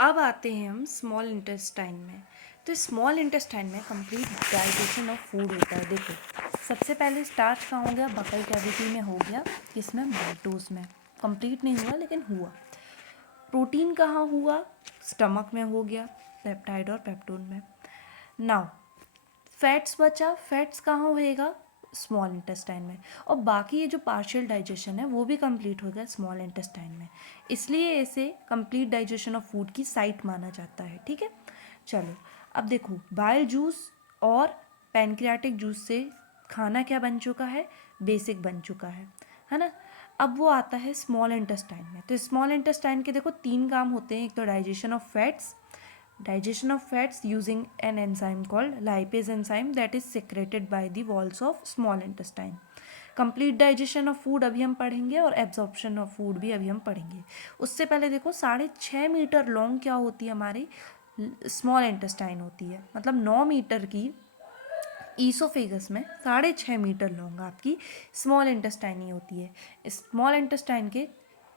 अब आते हैं हम स्मॉल इंटेस्टाइन में। तो स्मॉल इंटेस्टाइन में कंप्लीट डाइजेशन ऑफ फूड होता है। देखो, सबसे पहले स्टार्च कहाँ हो गया? बकल कैविटी में हो गया, किसमें? माल्टोज में। कंप्लीट नहीं हुआ लेकिन हुआ। प्रोटीन कहाँ हुआ? स्टमक में हो गया, पेप्टाइड और पेप्टोन में। नाउ फैट्स बचा, फैट्स कहाँ होएगा? स्मॉल इंटेस्टाइन में। और बाकी ये जो पार्शियल डाइजेशन है वो भी कंप्लीट हो गया स्मॉल इंटेस्टाइन में, इसलिए इसे कंप्लीट डाइजेशन ऑफ फूड की साइट माना जाता है। ठीक है, चलो अब देखो, बाइल जूस और पैनक्रियाटिक जूस से खाना क्या बन चुका है? बेसिक बन चुका है ना। अब वो आता है स्मॉल इंटेस्टाइन में। तो स्मॉल इंटेस्टाइन के देखो 3 काम होते हैं। एक तो digestion of fats using an enzyme called lipase enzyme that is secreted by the walls of small intestine. Complete digestion of food अभी हम पढ़ेंगे और एब्जॉर्प्शन ऑफ फूड भी अभी हम पढ़ेंगे। उससे पहले देखो 6.5 मीटर लॉन्ग क्या होती है? हमारी स्मॉल इंटेस्टाइन होती है। मतलब 9 मीटर की ईसोफेगस में 6.5 मीटर लॉन्ग आपकी स्मॉल इंटेस्टाइन ही होती है। स्मॉल इंटेस्टाइन के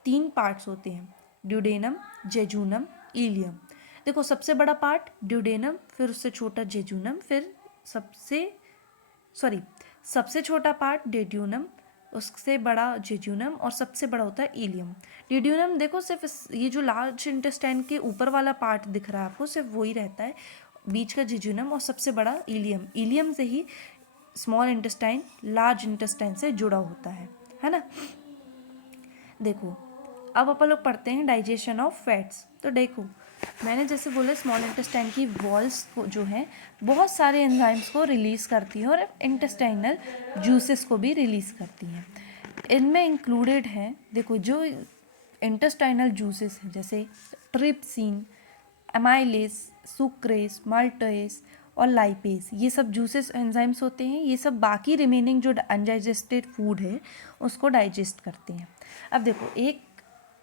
3 पार्ट्स होते हैं, ड्यूडेनम, जेजूनम, इलियम। देखो, सबसे बड़ा पार्ट ड्यूडेनम, फिर उससे छोटा जेजूनम, फिर सबसे छोटा पार्ट डेड्यूनम, उससे बड़ा जेजूनम और सबसे बड़ा होता है इलियम। डेड्यूनम देखो सिर्फ ये जो लार्ज इंटेस्टाइन के ऊपर वाला पार्ट दिख रहा है आपको, सिर्फ वही रहता है, बीच का जेजूनम और सबसे बड़ा इलियम। इलियम से ही स्मॉल इंटेस्टाइन लार्ज इंटेस्टाइन से जुड़ा होता है ना। देखो, अब अपन लोग पढ़ते हैं डाइजेशन ऑफ फैट्स। तो देखो, मैंने जैसे बोले स्मॉल इंटेस्टाइन की वॉल्स को जो है बहुत सारे एंजाइम्स को रिलीज़ करती हैं और इंटेस्टाइनल जूसेस को भी रिलीज़ करती हैं। इनमें इंक्लूडेड हैं, देखो, जो इंटेस्टाइनल जूसेस हैं जैसे ट्रिप्सिन, एमाइलेस, सुक्रेस, माल्टेस और लाइपेस, ये सब जूसेस एंजाइम्स होते हैं। ये सब बाकी रिमेनिंग जो अनडाइजेस्टेड फूड है उसको डाइजेस्ट करते हैं। अब देखो, एक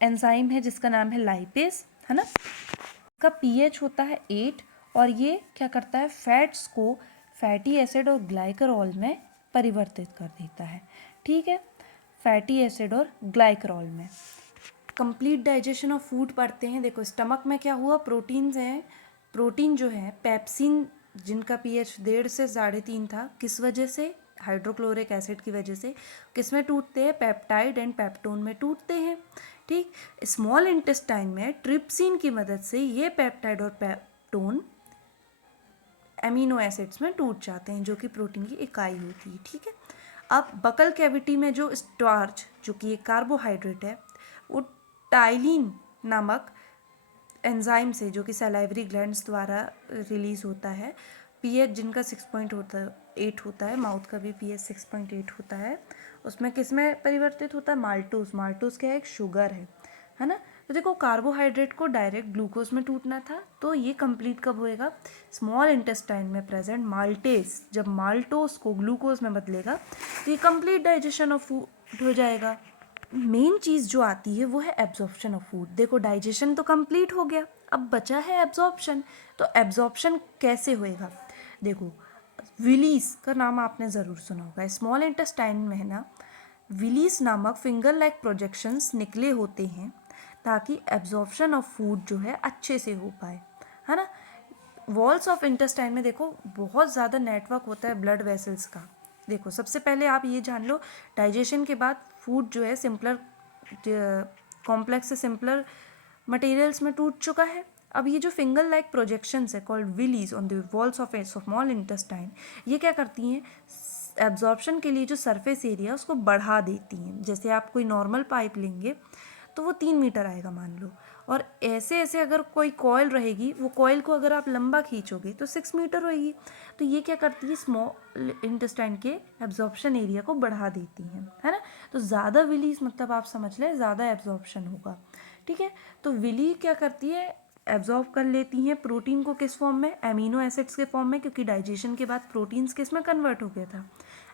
एंजाइम है जिसका नाम है लाइपेस, है ना। का पीएच होता है 8 और ये क्या करता है? फैट्स को फैटी एसिड और ग्लाइकरॉल में परिवर्तित कर देता है। ठीक है, फैटी एसिड और ग्लाइकरॉल में। कंप्लीट डाइजेशन ऑफ फूड पढ़ते हैं। देखो, स्टमक में क्या हुआ? प्रोटीन्स हैं। प्रोटीन जो है पेप्सिन, जिनका पीएच 1.5 से 3.5 था, किस वजह से? हाइड्रोक्लोरिक एसिड की वजह से। किस में टूटते हैं? पेप्टाइड एंड पेप्टोन में टूटते हैं। ठीक, स्मॉल इंटेस्टाइन में ट्रिप्सिन की मदद से ये पेप्टाइड और पेप्टोन एमिनो एसिड्स में टूट जाते हैं, जो कि प्रोटीन की इकाई होती है। ठीक है, अब बकल कैविटी में जो स्टार्च, जो कि एक कार्बोहाइड्रेट है, वो टाइलिन नामक एंजाइम से, जो कि सलाइवरी ग्लैंड्स द्वारा रिलीज होता है, पीएच जिनका 6.8 होता है, माउथ का भी पीएच 6.8 होता है, उसमें किस में परिवर्तित होता है? माल्टोस। माल्टोस क्या है? एक शुगर है ना। तो देखो, कार्बोहाइड्रेट को डायरेक्ट ग्लूकोज में टूटना था, तो ये कंप्लीट कब होएगा? स्मॉल इंटेस्टाइन में प्रेजेंट माल्टेस जब माल्टोस को ग्लूकोज में बदलेगा तो ये कंप्लीट डाइजेशन ऑफ फूड हो जाएगा। मेन चीज़ जो आती है वो है एब्जॉर्प्शन ऑफ फूड। देखो, डाइजेशन तो कंप्लीट हो गया, अब बचा है एब्जॉर्प्शन। तो एब्जॉर्प्शन कैसे होएगा? देखो, विलीस का नाम आपने ज़रूर सुना होगा। स्मॉल इंटेस्टाइन में है ना, विलीस नामक फिंगर लाइक प्रोजेक्शंस निकले होते हैं ताकि एब्जॉर्प्शन ऑफ फूड जो है अच्छे से हो पाए, है ना। वॉल्स ऑफ इंटेस्टाइन में देखो बहुत ज़्यादा नेटवर्क होता है ब्लड वेसल्स का। देखो, सबसे पहले आप ये जान लो, डाइजेशन के बाद फूड जो है सिंपलर कॉम्प्लेक्स से सिंपलर मटेरियल्स में टूट चुका है। अब ये जो फिंगर लाइक प्रोजेक्शंस है called villi on the walls of a small intestine, ये क्या करती हैं? एब्जॉर्प्शन के लिए जो सरफेस एरिया उसको बढ़ा देती हैं। जैसे आप कोई नॉर्मल पाइप लेंगे तो वो 3 मीटर आएगा मान लो, और ऐसे ऐसे अगर कोई कॉयल रहेगी, वो कॉयल को अगर आप लंबा खींचोगे तो 6 मीटर होएगी। तो ये क्या करती है? स्मॉल इंटेस्टाइन के एब्जॉर्प्शन एरिया को बढ़ा देती हैं, है ना। तो ज़्यादा विलीज मतलब आप समझ लें ज़्यादा एब्जॉर्प्शन होगा। ठीक है, तो विली क्या करती है? एब्जॉर्ब कर लेती हैं प्रोटीन को। किस फॉर्म में? एमिनो एसिड्स के फॉर्म में, क्योंकि डाइजेशन के बाद प्रोटीन्स किस में कन्वर्ट हो गया था?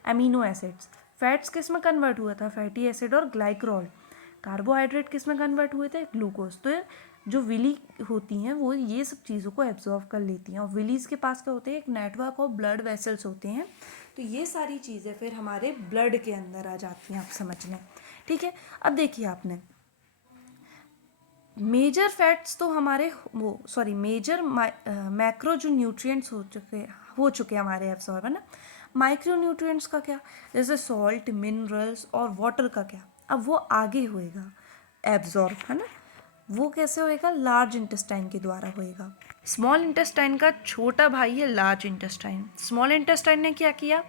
Amino acids. फैट्स किस में कन्वर्ट हुआ था? फैटी एसिड और ग्लाइक्रोल। कार्बोहाइड्रेट किस में कन्वर्ट हुए थे? ग्लूकोज। तो जो विली होती हैं वो ये सब चीज़ों को एब्जॉर्व कर लेती हैं। और विलीज के पास क्या होते हैं? एक नेटवर्क ऑफ ब्लड वेसल्स होते हैं। तो ये सारी चीज़ें फिर हमारे ब्लड के अंदर आ जाती हैं, आप समझ लें। ठीक है, अब देखिए आपने मेजर फैट्स तो हमारे वो सॉरी मेजर मैक्रो जो न्यूट्रिएंट्स हो चुके हमारे एब्सॉर्ब, है ना। माइक्रो न्यूट्रिएंट्स का क्या, जैसे सॉल्ट, मिनरल्स और वाटर का क्या, अब वो आगे होएगा एब्जॉर्ब, है ना। वो कैसे होएगा, लार्ज इंटेस्टाइन के द्वारा होएगा। स्मॉल इंटेस्टाइन का छोटा भाई है लार्ज इंटेस्टाइन। स्मॉल इंटेस्टाइन ने क्या किया,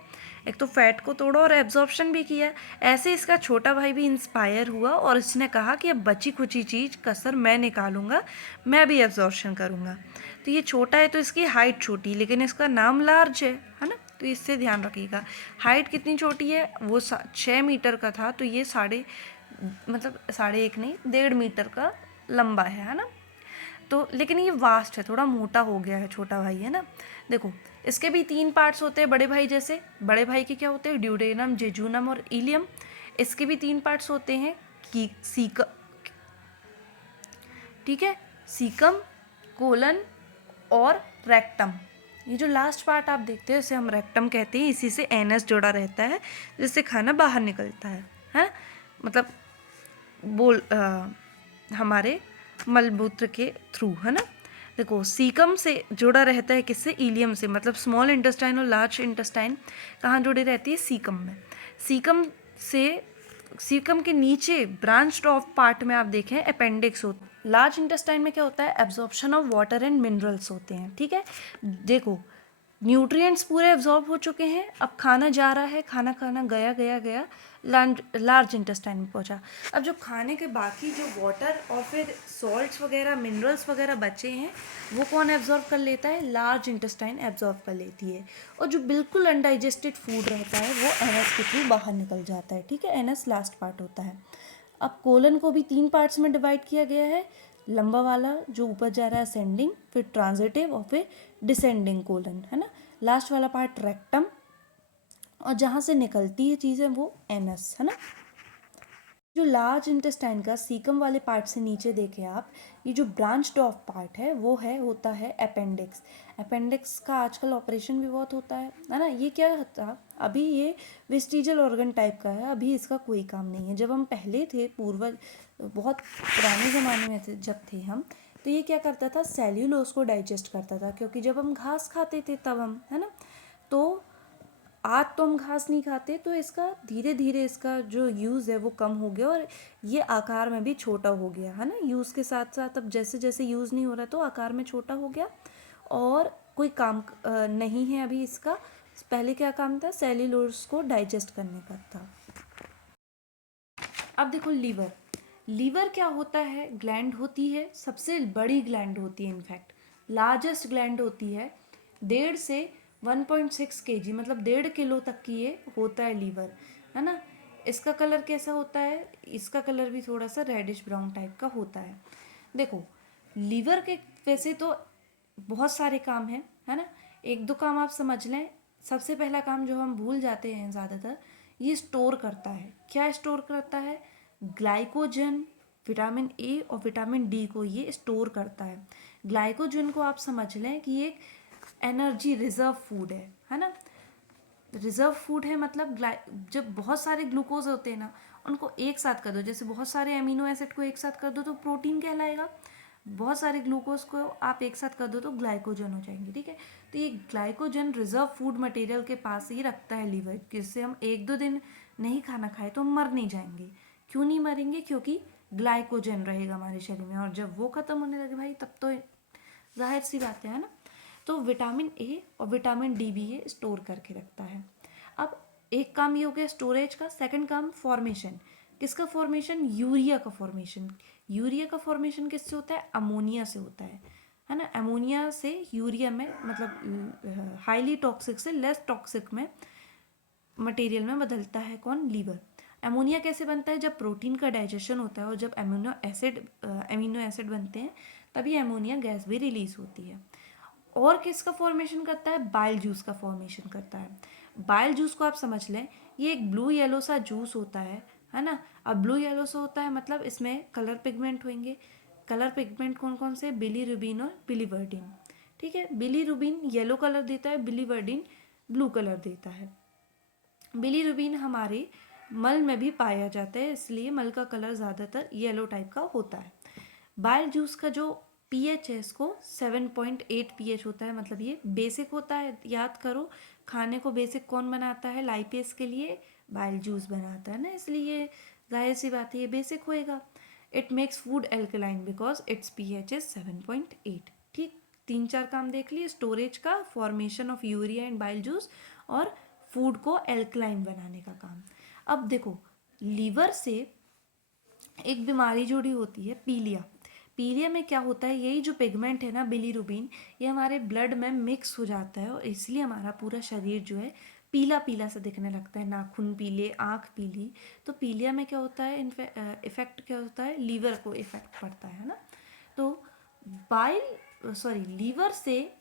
एक तो फैट को तोड़ा और एब्जॉर्प्शन भी किया। ऐसे इसका छोटा भाई भी इंस्पायर हुआ और इसने कहा कि अब बची कुची चीज़ कसर मैं निकालूंगा, मैं भी एब्जॉर्प्शन करूंगा। तो ये छोटा है तो इसकी हाइट छोटी, लेकिन इसका नाम लार्ज है ना। तो इससे ध्यान रखिएगा। हाइट कितनी छोटी है, वो 6 मीटर का था, तो ये मतलब 1.5 नहीं 1.5 मीटर का लंबा है ना। तो लेकिन ये वास्ट है, थोड़ा मोटा हो गया है छोटा भाई, है ना। देखो इसके भी 3 पार्ट्स होते हैं बड़े भाई जैसे। बड़े भाई के क्या होते हैं, ड्यूडेनम, जेजूनम और इलियम। इसके भी 3 पार्ट्स होते हैं कि ठीक है, सीकम, कोलन और रेक्टम। ये जो लास्ट पार्ट आप देखते हैं इसे हम रेक्टम कहते हैं, इसी से एनस जुड़ा रहता है जिससे खाना बाहर निकलता है। मतलब हमारे मलमूत्र के थ्रू, है ना। देखो सीकम से जुड़ा रहता है किससे, इलियम से, मतलब स्मॉल इंटेस्टाइन और लार्ज इंटेस्टाइन कहाँ जुड़ी रहती है, सीकम में। सीकम से सीकम के नीचे ब्रांच्ड ऑफ पार्ट में आप देखें अपेंडिक्स होता है। लार्ज इंटेस्टाइन में क्या होता है, absorption of water and minerals होते हैं, ठीक है। देखो न्यूट्रिएंट्स पूरे एब्जॉर्ब हो चुके हैं, अब खाना जा रहा है, खाना खाना गया गया गया लार्ज इंटेस्टाइन में पहुंचा। अब जो खाने के बाकी जो वाटर और फिर सॉल्ट्स वगैरह, मिनरल्स वगैरह बचे हैं, वो कौन एब्जॉर्ब कर लेता है, लार्ज इंटेस्टाइन एब्जॉर्ब कर लेती है। और जो बिल्कुल अनडाइजेस्टेड फूड रहता है वो एनएस के थ्रू बाहर निकल जाता है, ठीक है। एनएस लास्ट पार्ट होता है। अब कोलन को भी 3 पार्ट्स में डिवाइड किया गया है। लंबा वाला जो ऊपर जा रहा है असेंडिंग, फिर ट्रांजिटिव और फिर डिसेंडिंग कोलन, है ना। लास्ट वाला पार्ट रेक्टम, और जहाँ से निकलती है चीज़ें वो एनस, है ना। जो लार्ज इंटेस्टाइन का सीकम वाले पार्ट से नीचे देखें आप, ये जो ब्रांच्ड ऑफ पार्ट है वो होता है अपेंडिक्स। अपेंडिक्स का आजकल ऑपरेशन भी बहुत होता है ना। ये क्या होता, अभी ये वेस्टिजियल ऑर्गन टाइप का है, अभी इसका कोई काम नहीं है। जब हम पहले थे, पूर्वज बहुत पुराने ज़माने में थे जब थे हम, तो ये क्या करता था, सेल्यूलोज को डाइजेस्ट करता था, क्योंकि जब हम घास खाते थे तब हम, है ना। तो आज तो हम घास नहीं खाते, तो इसका धीरे धीरे इसका जो यूज़ है वो कम हो गया और ये आकार में भी छोटा हो गया, है ना। यूज़ के साथ साथ अब जैसे जैसे यूज़ नहीं हो रहा तो आकार में छोटा हो गया और कोई काम नहीं है अभी इसका। पहले क्या काम था, सेल्यूलोज को डाइजेस्ट करने का था। अब देखो लीवर। लीवर क्या होता है, ग्लैंड होती है, सबसे बड़ी ग्लैंड होती है, इनफैक्ट लार्जेस्ट ग्लैंड होती है। 1.5 से 1.6 kg, मतलब 1.5 किलो तक की ये होता है लीवर, है ना। इसका कलर कैसा होता है, इसका कलर भी थोड़ा सा रेडिश ब्राउन टाइप का होता है। देखो लीवर के वैसे तो बहुत सारे काम हैं, है ना। एक दो काम आप समझ लें। सबसे पहला काम जो हम भूल जाते हैं ज़्यादातर, ये स्टोर करता है। क्या स्टोर करता है, ग्लाइकोजन, विटामिन ए और विटामिन डी को ये स्टोर करता है। ग्लाइकोजन को आप समझ लें कि एक एनर्जी रिजर्व फूड है ना। रिजर्व फूड है, मतलब जब बहुत सारे ग्लूकोज होते हैं ना, उनको एक साथ कर दो, जैसे बहुत सारे अमीनो एसिड को एक साथ कर दो तो प्रोटीन कहलाएगा। बहुत सारे ग्लूकोज को आप एक साथ कर दो तो ग्लाइकोजन हो जाएंगे, ठीक है। तो ये ग्लाइकोजन रिजर्व फूड मटेरियल के पास ही रखता है लीवर, जिससे हम 1-2 दिन नहीं खाना खाए तो हम मर नहीं जाएंगे। क्यों नहीं मरेंगे, क्योंकि ग्लाइकोजन रहेगा हमारे शरीर में, और जब वो खत्म होने लगे भाई तब तो जाहिर सी बात है ना। तो विटामिन ए और विटामिन डी भी ये स्टोर करके रखता है। अब एक काम ये हो गया स्टोरेज का। सेकंड काम फॉर्मेशन। किसका फॉर्मेशन, यूरिया का फॉर्मेशन। यूरिया का फॉर्मेशन किससे होता है, अमोनिया से होता है ना। अमोनिया से यूरिया में, मतलब हाईली टॉक्सिक से लेस टॉक्सिक में मटेरियल में बदलता है कौन, लीवर। अमोनिया कैसे बनता है, जब प्रोटीन का डाइजेशन होता है और जब अमीनो एसिड बनते हैं तभी अमोनिया गैस भी रिलीज होती है। और किसका फॉर्मेशन करता है, बाइल जूस का फॉर्मेशन करता है। बाइल जूस को आप समझ लें, ये एक ब्लू येलो सा जूस होता है ना। अब ब्लू येलो सा होता है मतलब इसमें कलर पिगमेंट होंगे। कलर पिगमेंट कौन कौन से, बिलीरुबिन और बिलीवर्डिन, ठीक है। बिलीरुबिन येलो कलर देता है, बिलीवर्डिन ब्लू कलर देता है। बिलीरुबिन हमारे मल में भी पाया जाता है, इसलिए मल का कलर ज़्यादातर येलो टाइप का होता है। बाइल जूस का जो पीएच है इसको 7.8 पीएच होता है, मतलब ये बेसिक होता है। याद करो, खाने को बेसिक कौन बनाता है? लाइपेज के लिए बाइल जूस बनाता है ना, इसलिए जाहिर सी बात है ये बेसिक होएगा। It makes food alkaline because it's pH is 7.8। ठीक, 3-4 काम देख लिए, स्टोरेज का, formation of urea and bile juice, और फूड को एल्कलाइन बनाने का काम। अब देखो, लीवर से एक बीमारी जुड़ी होती है, पीलिया। पीलिया में क्या होता है, यही जो पिगमेंट है ना बिलीरुबिन, ये हमारे ब्लड में मिक्स हो जाता है और इसलिए हमारा पूरा शरीर जो है पीला पीला सा दिखने लगता है, नाखून पीले, आँख पीली। तो पीलिया में क्या होता है, इफेक्ट क्या होता है, लीवर को इफेक्ट पड़ता है ना। तो लीवर से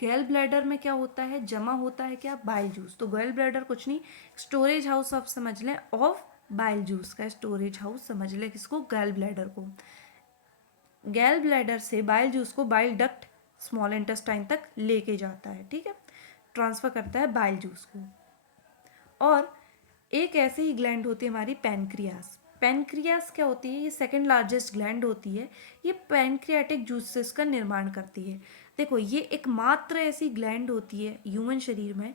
गैल ब्लैडर में क्या होता है, जमा होता है क्या, बाइल जूस। तो गैल ब्लैडर कुछ नहीं, स्टोरेज हाउस आप समझ लें ऑफ बाइल जूस का स्टोरेज हाउस समझ लें किसको, गैल ब्लैडर को। गैल ब्लैडर से बाइल जूस को बाइल डक्ट स्मॉल इंटेस्टाइन तक लेके जाता है, ठीक है, ट्रांसफर करता है बाइल जूस को। और एक ऐसे ही ग्लैंड होती है हमारी पैनक्रियास। पैनक्रियास क्या होती है, ये सेकंड लार्जेस्ट ग्लैंड होती है, ये पैनक्रियाटिक जूसेस का निर्माण करती है। देखो, ये एकमात्र ऐसी ग्लैंड होती है ह्यूमन शरीर में,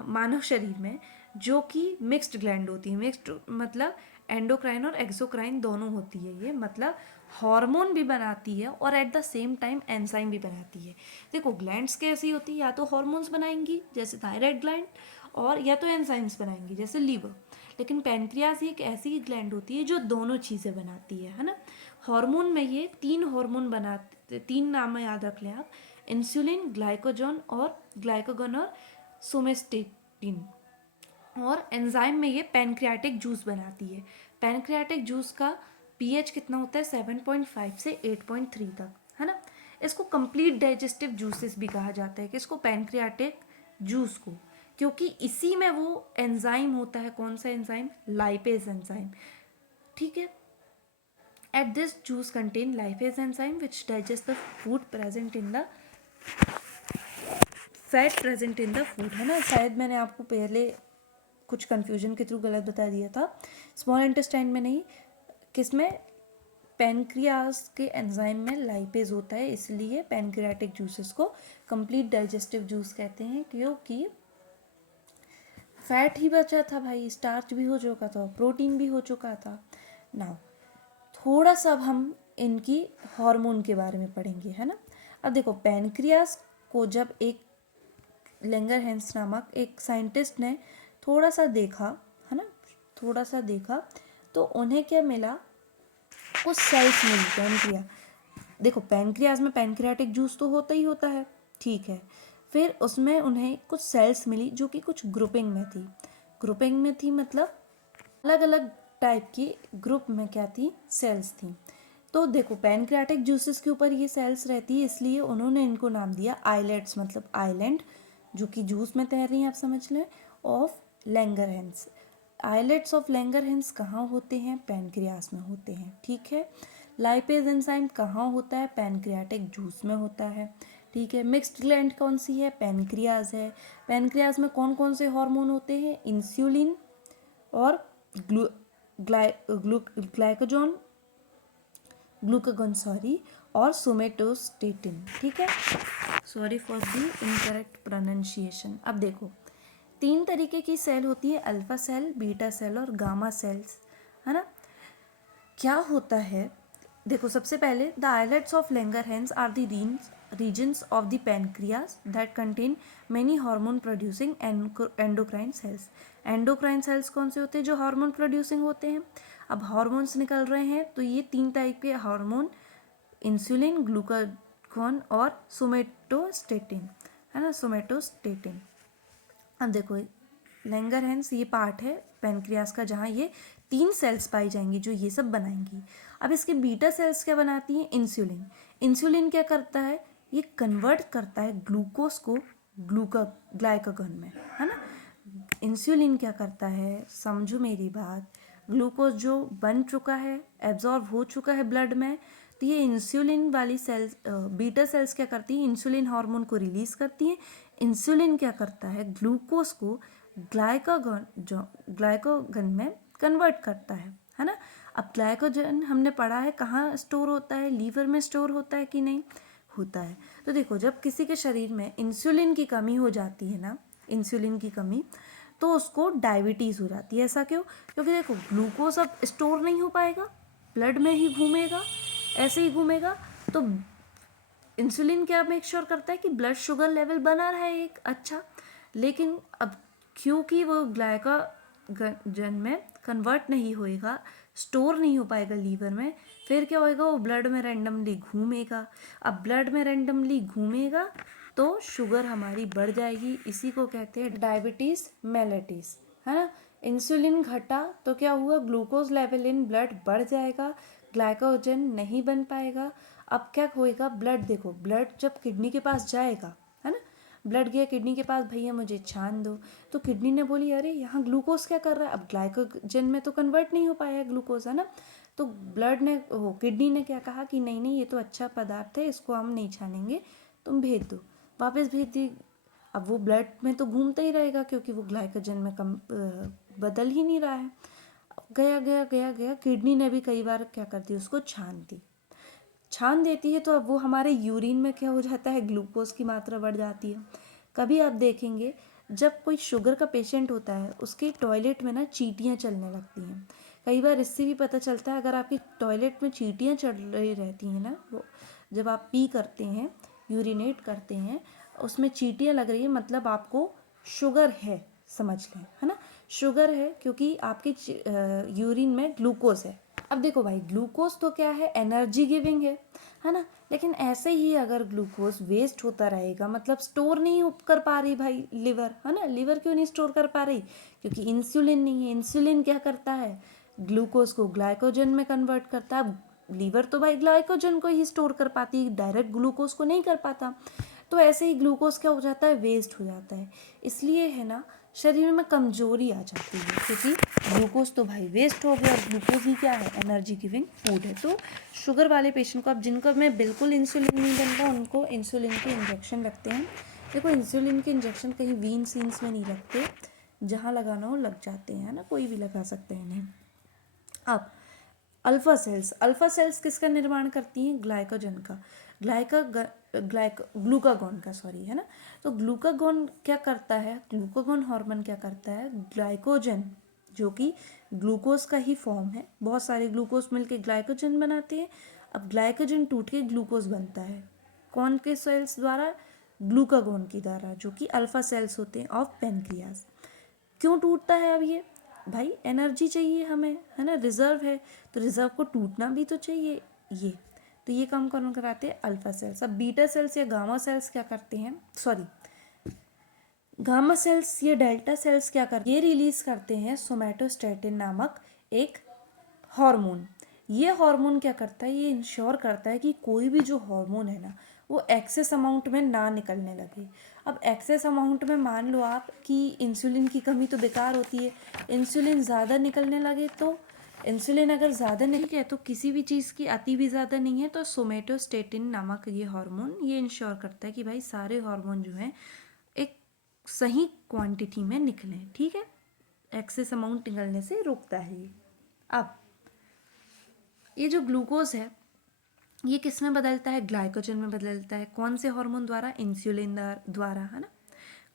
मानव शरीर में, जो कि मिक्स्ड ग्लैंड होती है। मिक्स्ड मतलब एंडोक्राइन और एक्सोक्राइन दोनों होती है ये, मतलब हार्मोन भी बनाती है और at the same time enzyme भी बनाती है। देखो, ग्लैंड्स कैसी होती है, या तो हार्मोन्स बनाएंगी जैसे थायराइड ग्लैंड, और या तो एंजाइम्स बनाएंगी जैसे लीवर। लेकिन पैनक्रियास एक ऐसी ग्लैंड होती है जो दोनों चीज़ें बनाती है ना। हार्मोन में ये 3 हार्मोन बनाते, 3 नाम याद रख लें आप, इंसुलिन, ग्लाइकोजन और सोमेस्टेटिन। और एंजाइम में ये पैनक्रियाटिक जूस बनाती है। पैनक्रियाटिक जूस का पीएच कितना होता है, 7.5 से 8.3 तक, है ना। इसको कंप्लीट डाइजेस्टिव जूसेस भी कहा जाता है, किसको, पैनक्रियाटिक जूस को, क्योंकि इसी में वो एंजाइम होता है, कौन सा एंजाइम, लाइपेज एंजाइम, ठीक है। At this juice contain lipase enzyme which digest the food present in the fat present in the food, है ना। शायद मैंने आपको पहले कुछ कंफ्यूजन के थ्रू गलत बता दिया था, स्मॉल इंटेस्टाइन में नहीं, किसमें, पैनक्रियास के एंजाइम में लाइपेज होता है, इसलिए पैनक्रियाटिक जूसेस को कंप्लीट डाइजेस्टिव जूस कहते हैं, क्योंकि फैट ही बचा था भाई, स्टार्च भी हो चुका था, प्रोटीन भी हो चुका था ना। थोड़ा सा अब हम इनकी हार्मोन के बारे में पढ़ेंगे, है ना। अब देखो, पैनक्रियास को जब एक लैंगरहैंस नामक एक साइंटिस्ट ने थोड़ा सा देखा, है ना, थोड़ा सा देखा, तो उन्हें क्या मिला, कुछ सेल्स मिली पैनक्रिया। देखो, पैनक्रियास में पैनक्रियाटिक जूस तो होता ही होता है, ठीक है। फिर उसमें उन्हें कुछ सेल्स मिली जो कि कुछ ग्रुपिंग में थी। ग्रुपिंग में थी मतलब अलग अलग टाइप की ग्रुप में क्या थी, सेल्स थी। तो देखो, पैनक्रियाटिक जूसेस के ऊपर ये सेल्स रहती है, इसलिए उन्होंने इनको नाम दिया आइलेट्स, मतलब आइलैंड, जो कि जूस में तैर रही हैं, आप समझ लें, of Langerhans. Islets of Langerhans कहाँ होते हैं, पैनक्रियास में होते हैं, ठीक है। लाइपेज एंजाइम कहाँ होता है, पैनक्रियाटिक जूस में होता है, ठीक है। मिक्स्ड ग्लैंड कौन सी है, पैनक्रियास है। पैनक्रियास में कौन कौन से हार्मोन होते हैं, इंसुलिन और ग्लाइकोजन, ग्लूकागॉन सॉरी, और सोमेटोस्टेटिन, ठीक है। Sorry for the incorrect pronunciation. अब देखो, 3 तरीके की सेल होती है, अल्फा सेल, बीटा सेल और गामा सेल्स, है ना। क्या होता है, देखो, सबसे पहले the islets of Langerhans are the regions of the pancreas that contain many hormone producing endocrine cells। Endocrine cells कौन से होते हैं, जो हार्मोन प्रोड्यूसिंग होते हैं। अब हार्मोन्स निकल रहे हैं, तो ये 3 टाइप के हार्मोन, इंसुलिन, ग्लूकागॉन और सोमेटोस्टेटिन, है ना, सोमेटोस्टेटिन। अब देखो, लैंगरहैंस ये पार्ट है पैनक्रियास का जहाँ ये 3 सेल्स पाई जाएंगी जो ये सब बनाएंगी। अब इसके बीटा सेल्स क्या बनाती हैं, इंसुलिन। इंसुलिन क्या करता है, ये कन्वर्ट करता है ग्लूकोज को ग्लाइकोगन में, है ना। इंसुलिन क्या करता है, समझो मेरी बात, ग्लूकोज जो बन चुका है, एब्जॉर्ब हो चुका है ब्लड में, तो ये इंसुलिन वाली सेल्स, बीटा सेल्स क्या करती हैं, इंसुलिन हार्मोन को रिलीज करती हैं। इंसुलिन क्या करता है, ग्लूकोज को ग्लाइकोगन में कन्वर्ट करता है ना। अब ग्लाइकोजन हमने पढ़ा है कहाँ स्टोर होता है, लीवर में स्टोर होता है कि नहीं होता है। तो देखो जब किसी के शरीर में इंसुलिन की कमी हो जाती है ना, इंसुलिन की कमी, तो उसको डायबिटीज़ हो जाती है। ऐसा क्यों? क्योंकि देखो ग्लूकोज अब स्टोर नहीं हो पाएगा, ब्लड में ही घूमेगा, ऐसे ही घूमेगा। तो इंसुलिन क्या मेक श्योर करता है कि ब्लड शुगर लेवल बना रहे एक अच्छा, लेकिन अब क्योंकि वो ग्लाइकोजन में कन्वर्ट नहीं होएगा, स्टोर नहीं हो पाएगा लीवर में, फिर क्या होएगा, वो ब्लड में रैंडमली घूमेगा। अब ब्लड में रैंडमली घूमेगा तो शुगर हमारी बढ़ जाएगी, इसी को कहते हैं डायबिटीज़ मेलिटस, है ना। इंसुलिन घटा तो क्या हुआ, ग्लूकोज लेवल इन ब्लड बढ़ जाएगा, ग्लाइकोजन नहीं बन पाएगा। अब क्या होएगा, ब्लड देखो, ब्लड जब किडनी के पास जाएगा, है ना, ब्लड गया किडनी के पास, भैया मुझे छान दो, तो किडनी ने बोली अरे यहाँ ग्लूकोज क्या कर रहा है, अब ग्लाइकोजन में तो कन्वर्ट नहीं हो पाया ग्लूकोज, है ना। तो ब्लड ने किडनी ने क्या कहा कि नहीं नहीं ये तो अच्छा पदार्थ है, इसको हम नहीं छानेंगे, तुम भेज दो, वापस भेज दी। अब वो ब्लड में तो घूमता ही रहेगा क्योंकि वो ग्लाइकोजन में कम बदल ही नहीं रहा है। गया गया गया गया, किडनी ने भी कई बार क्या करती है, उसको छान देती है, तो अब वो हमारे यूरिन में क्या हो जाता है, ग्लूकोज की मात्रा बढ़ जाती है। कभी आप देखेंगे जब कोई शुगर का पेशेंट होता है उसके टॉयलेट में ना चींटियाँ चलने लगती हैं। कई बार इससे भी पता चलता है, अगर आपकी टॉयलेट में चींटियाँ चल रही रहती हैं ना, वो जब आप पी करते हैं, यूरिनेट करते हैं, उसमें चींटियाँ लग रही है, मतलब आपको शुगर है, समझ लें, है ना, शुगर है, क्योंकि आपके यूरिन में ग्लूकोज है। अब देखो भाई, ग्लूकोज तो क्या है, एनर्जी गिविंग है ना, लेकिन ऐसे ही अगर ग्लूकोज वेस्ट होता रहेगा, मतलब स्टोर नहीं कर पा रही भाई लिवर, है ना, लिवर क्यों नहीं स्टोर कर पा रही, क्योंकि इंसुलिन नहीं है। इंसुलिन क्या करता है, ग्लूकोज को ग्लाइकोजन में कन्वर्ट करता है। लीवर तो भाई ग्लाइकोजन को ही स्टोर कर पाती है, डायरेक्ट ग्लूकोज को नहीं कर पाता। तो ऐसे ही ग्लूकोज क्या हो जाता है, वेस्ट हो जाता है। इसलिए है ना, शरीर में कमजोरी आ जाती है, क्योंकि ग्लूकोज तो भाई वेस्ट हो गया, और ग्लूकोज ही क्या है, एनर्जी गिविंग फूड है। तो शुगर वाले पेशेंट को, अब जिनको में बिल्कुल इंसुलिन नहीं बनता, उनको इंसुलिन के इंजेक्शन लगते हैं। देखो इंसुलिन के इंजेक्शन कहीं वीन सीन्स में नहीं लगते, जहाँ लगाना हो लग जाते हैं ना, कोई भी लगा सकते हैं इन्हें। अब अल्फा सेल्स किसका निर्माण करती हैं, ग्लाइकोजन का, ग्लूकागॉन का, सॉरी, है ना। तो ग्लूकागॉन क्या करता है, ग्लूकागॉन हार्मोन क्या करता है, ग्लाइकोजन जो कि ग्लूकोज का ही फॉर्म है, बहुत सारे ग्लूकोज मिलके ग्लाइकोजन बनाते हैं। अब ग्लाइकोजन टूट के ग्लूकोज बनता है, कौन के सेल्स द्वारा, ग्लूकागॉन की द्वारा, जो कि अल्फा सेल्स होते हैं ऑफ पेनक्रियाज। क्यों टूटता है, अब ये भाई एनर्जी चाहिए हमें, है ना, रिजर्व है, तो रिजर्व को टूटना भी तो चाहिए। ये तो ये काम कौन कराते हैं, अल्फा सेल्स। अब बीटा सेल्स या गामा सेल्स क्या करते हैं, सॉरी, गामा सेल्स या डेल्टा सेल्स क्या करते हैं, ये रिलीज करते हैं सोमैटोस्टेटिन नामक एक हार्मोन। ये हार्मोन क्या करता है, ये इंश्योर करता है कि कोई भी जो हार्मोन है ना, वो एक्सेस अमाउंट में ना निकलने लगे। अब एक्सेस अमाउंट में मान लो आप कि इंसुलिन की कमी तो बेकार होती है, इंसुलिन ज़्यादा निकलने लगे, तो इंसुलिन अगर ज़्यादा नहीं है, तो किसी भी चीज़ की अति भी ज़्यादा नहीं है, तो सोमैटोस्टेटिन नामक ये हार्मोन ये इंश्योर करता है कि भाई सारे हार्मोन जो हैं एक सही क्वांटिटी में निकलें, ठीक है, एक्सेस अमाउंट निकलने से रोकता है ये। अब ये जो ग्लूकोज है ये किस में बदलता है, ग्लाइकोजन में बदलता है, कौन से हार्मोन द्वारा, इंसुलिन द्वारा, है ना।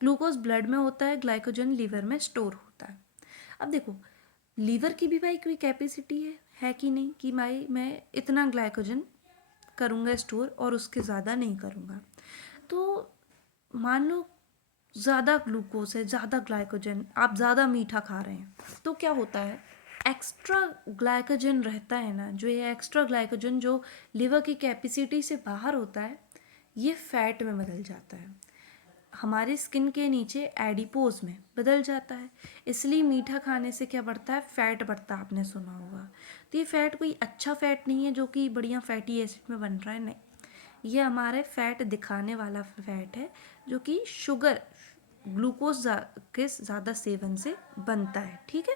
ग्लूकोज ब्लड में होता है, ग्लाइकोजन लीवर में स्टोर होता है। अब देखो लीवर की भी भाई कोई कैपेसिटी है कि नहीं, कि भाई मैं इतना ग्लाइकोजन करूँगा स्टोर और उसके ज़्यादा नहीं करूँगा। तो मान लो ज़्यादा ग्लूकोज है, ज़्यादा ग्लाइकोजन, आप ज़्यादा मीठा खा रहे हैं, तो क्या होता है, एक्स्ट्रा ग्लाइकोजन रहता है ना, जो ये एक्स्ट्रा ग्लाइकोजन जो लिवर की कैपेसिटी से बाहर होता है, ये फैट में बदल जाता है, हमारे स्किन के नीचे एडिपोज में बदल जाता है। इसलिए मीठा खाने से क्या बढ़ता है, फैट बढ़ता है, आपने सुना होगा। तो ये फैट कोई अच्छा फैट नहीं है जो कि बढ़िया फैटी एसिड में बन रहा है, नहीं, ये हमारे फैट दिखाने वाला फैट है, जो कि शुगर ग्लूकोज के ज़्यादा सेवन से बनता है, ठीक है।